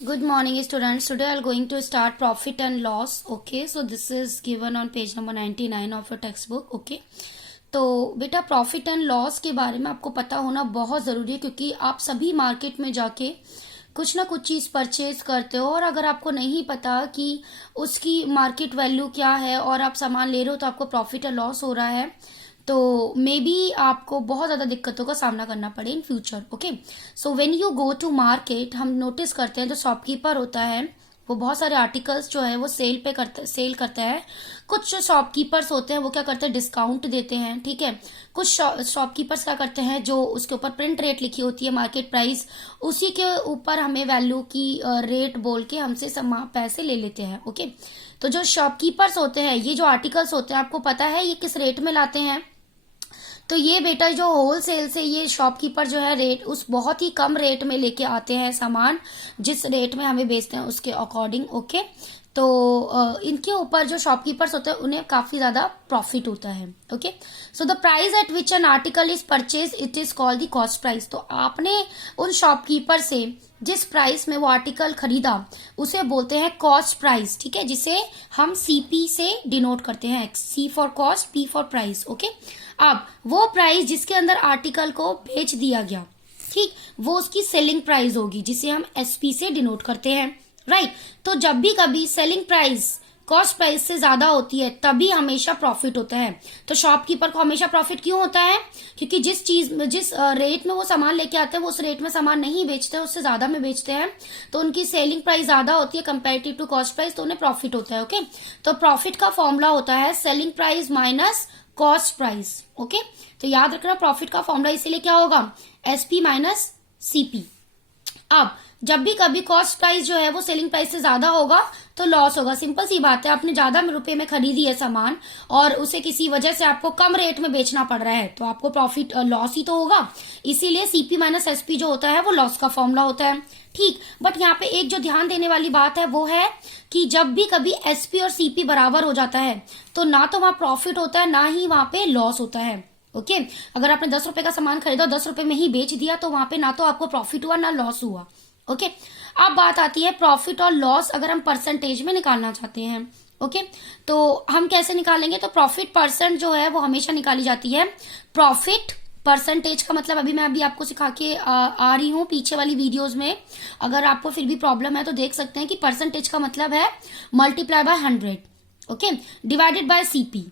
Good morning, students. Today I'm going to start profit and loss. Okay, so this is given on page number 99 of your textbook. Okay, तो बेटा profit and loss के बारे में आपको पता होना बहुत ज़रूरी है, क्योंकि आप सभी मार्केट में जाके कुछ ना कुछ चीज़ परचेज करते हो, और अगर आपको नहीं पता कि उसकी मार्केट वैल्यू क्या है और आप सामान ले रहे हो तो आपको प्रॉफिट या लॉस हो रहा है, तो मे बी आपको बहुत ज़्यादा दिक्कतों का सामना करना पड़े in future. Okay, so when you go to market, हम नोटिस करते हैं जो शॉपकीपर होता है वो बहुत सारे आर्टिकल्स जो है वो सेल करता है. कुछ शॉपकीपर्स होते हैं वो क्या करते हैं, डिस्काउंट देते हैं. ठीक है, कुछ शॉपकीपर्स क्या करते हैं, जो उसके ऊपर प्रिंट रेट लिखी होती है, मार्केट प्राइस, उसी के ऊपर हमें वैल्यू की रेट बोल के हमसे पैसे ले लेते हैं. ओके, तो जो शॉपकीपर्स होते हैं, ये जो आर्टिकल्स होते हैं, आपको पता है ये किस रेट में लाते हैं. तो ये बेटा जो होलसेल से ये शॉपकीपर जो है रेट उस बहुत ही कम रेट में लेके आते हैं सामान, जिस रेट में हमें बेचते हैं उसके अकॉर्डिंग. ओके, तो इनके ऊपर जो शॉपकीपर्स होते हैं उन्हें काफी ज्यादा प्रॉफिट होता है. Okay, so the price at which an article is purchase it is called the cost price. तो आपने उन शॉपकीपर से जिस प्राइस में वो आर्टिकल खरीदा उसे बोलते हैं कॉस्ट प्राइस. ठीक है, जिसे हम सीपी से डिनोट करते हैं. C for cost, P for price. Okay, अब वो प्राइस जिसके अंदर आर्टिकल को बेच दिया गया, ठीक, वो उसकी सेलिंग प्राइस होगी, जिसे हम एसपी से डिनोट करते हैं. राइट, तो जब भी कभी सेलिंग प्राइस कॉस्ट प्राइस से ज्यादा होती है तभी हमेशा प्रॉफिट होता है. तो शॉपकीपर को हमेशा प्रॉफिट क्यों होता है, क्योंकि जिस रेट में वो सामान लेके आते हैं वो उस रेट में सामान नहीं बेचते हैं, उससे ज्यादा में बेचते हैं, तो उनकी सेलिंग प्राइस ज्यादा होती है कंपेरेटिव टू कॉस्ट प्राइस, तो उन्हें प्रॉफिट होता है. ओके, तो प्रॉफिट का फॉर्मूला होता है selling price minus cost price. Okay, तो याद रखना प्रॉफिट का फॉर्मूला इसीलिए क्या होगा, एसपी माइनस सीपी. अब जब भी कभी कॉस्ट प्राइस जो है वो सेलिंग प्राइस से ज्यादा होगा तो लॉस होगा. सिंपल सी बात है, आपने ज्यादा रुपए में खरीदी है सामान और उसे किसी वजह से आपको कम रेट में बेचना पड़ रहा है, तो आपको प्रॉफिट लॉस ही तो होगा. इसीलिए सीपी माइनस एसपी जो होता है वो लॉस का फॉर्मूला होता है. ठीक, बट यहाँ पे एक जो ध्यान देने वाली बात है वो है कि जब भी कभी एसपी और सीपी बराबर हो जाता है तो ना तो वहां प्रॉफिट होता है ना ही वहां पे लॉस होता है. ओके, अगर आपने 10 रुपए का सामान खरीदा और 10 रुपए में ही बेच दिया तो वहां पे ना तो आपको प्रॉफिट हुआ ना लॉस हुआ. ओके, अब बात आती है प्रॉफिट और लॉस अगर हम परसेंटेज में निकालना चाहते हैं. ओके, तो हम कैसे निकालेंगे, तो प्रॉफिट परसेंट जो है वो हमेशा निकाली जाती है. प्रॉफिट परसेंटेज का मतलब मैं अभी आपको सिखा के आ रही हूँ पीछे वाली वीडियोस में. अगर आपको फिर भी प्रॉब्लम है तो देख सकते हैं कि परसेंटेज का मतलब है multiply by 100. Okay, divided by CP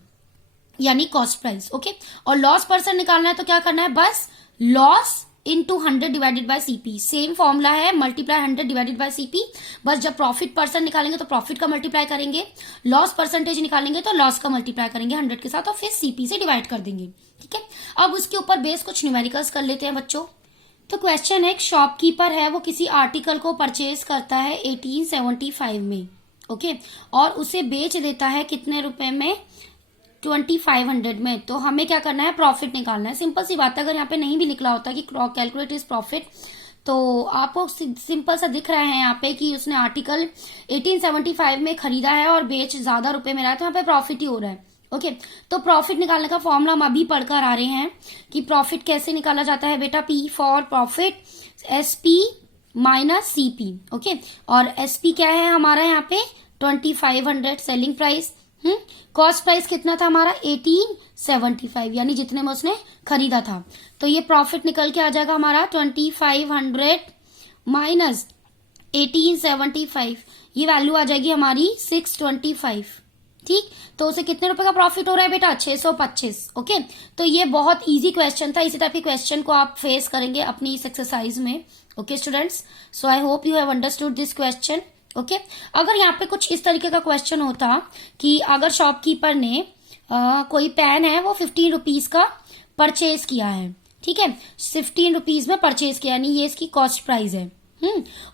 यानी कॉस्ट प्राइस. ओके, और लॉस परसेंट निकालना है तो क्या करना है, बस loss into 100 divided by CP. Same formula है, मल्टीप्लाई 100 डिवाइडेड बाय सीपी. बस जब प्रॉफिट परसेंट निकालेंगे तो प्रॉफिट का मल्टीप्लाई करेंगे, लॉस परसेंटेज निकालेंगे तो लॉस का मल्टीप्लाई करेंगे 100 के साथ और फिर सीपी से डिवाइड कर देंगे. ठीक है, अब उसके ऊपर बेस कुछ न्यूमेरिकल्स कर लेते हैं बच्चों. तो क्वेश्चन है, एक शॉपकीपर है वो किसी आर्टिकल को परचेज करता है 1875 में. ओके, और उसे बेच देता है कितने रुपए में, 2500 में. तो हमें क्या करना है, प्रॉफिट निकालना है. सिंपल सी बात है, अगर यहाँ पे नहीं भी निकला होता कि कैलकुलेट इज प्रॉफिट, तो आपको सिंपल सा दिख रहा है यहाँ पे कि उसने आर्टिकल 1875 में खरीदा है और बेच ज्यादा रुपए में रहा है, तो यहाँ पे प्रॉफिट ही हो रहा है. ओके, तो प्रॉफिट निकालने का फॉर्मूला हम अभी पढ़कर आ रहे हैं कि प्रॉफिट कैसे निकाला जाता है बेटा, P for profit, SP minus CP. Okay, और एसपी क्या है हमारा यहाँ पे 2500 सेलिंग प्राइस. कॉस्ट प्राइस कितना था हमारा 1875 यानी जितने में उसने खरीदा था. तो ये प्रॉफिट निकल के आ जाएगा हमारा 2500 माइनस 1875, ये वैल्यू आ जाएगी हमारी 625. ठीक, तो उसे कितने रुपए का प्रॉफिट हो रहा है बेटा, 625. ओके, तो ये बहुत इजी क्वेश्चन था. इसी टाइप के क्वेश्चन को आप फेस करेंगे अपनी इस एक्सरसाइज में. Okay students, so I hope you have understood this question. Okay, अगर यहाँ पे कुछ इस तरीके का क्वेश्चन होता कि अगर शॉपकीपर ने कोई पेन है वो 15 रुपीज का परचेज किया है. ठीक है, 15 रुपीज में परचेज किया, यानी ये इसकी कॉस्ट प्राइस है.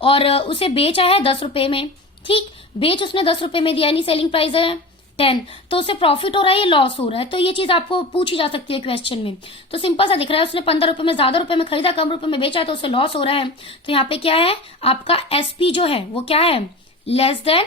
और उसे बेचा है 10 रुपए में. ठीक, बेच उसने 10 रुपए में दिया, यानी सेलिंग प्राइस है 10, तो उसे प्रॉफिट हो रहा है या लॉस हो रहा है. तो ये चीज आपको पूछी जा सकती है क्वेश्चन में. तो सिंपल सा दिख रहा है, उसने 15 रुपए में ज्यादा रुपए में खरीदा, कम रुपए में बेचा है, तो उसे लॉस हो रहा है. तो यहाँ पे क्या है, आपका एसपी जो है वो क्या है, लेस देन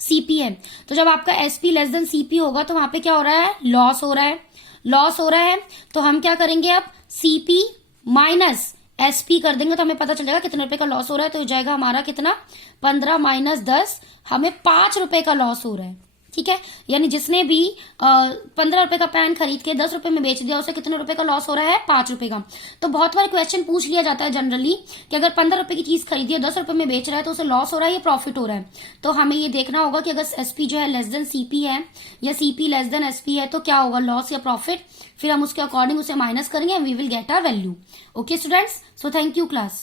सीपी है. तो जब आपका एसपी लेस देन सीपी होगा तो वहां पे क्या हो रहा है, लॉस हो रहा है. लॉस हो रहा है तो हम क्या करेंगे, अब सीपी माइनस SP कर देंगे तो हमें पता चल जाएगा कितने रुपए का लॉस हो रहा है। तो हो जाएगा हमारा कितना, 15 माइनस 10, हमें 5 रुपए का लॉस हो रहा है। ठीक है, यानी जिसने भी 15 रुपए का पेन खरीद के 10 रुपए में बेच दिया, उसे कितने रुपए का लॉस हो रहा है, 5 रुपए का। तो बहुत बार क्वेश्चन पूछ लिया जाता है जनरली कि अगर 15 रुपए की चीज खरीदी है 10 रुपए में बेच रहा है तो उसे लॉस हो रहा है या प्रॉफिट हो रहा है। तो हमें ये देखना होगा कि अगर SP जो है लेस देन CP है या CP लेस देन SP है तो क्या होगा, लॉस या प्रॉफिट। फिर हम उसके अकॉर्डिंग उसे माइनस करेंगे, we will get our value. Okay students, so thank you class.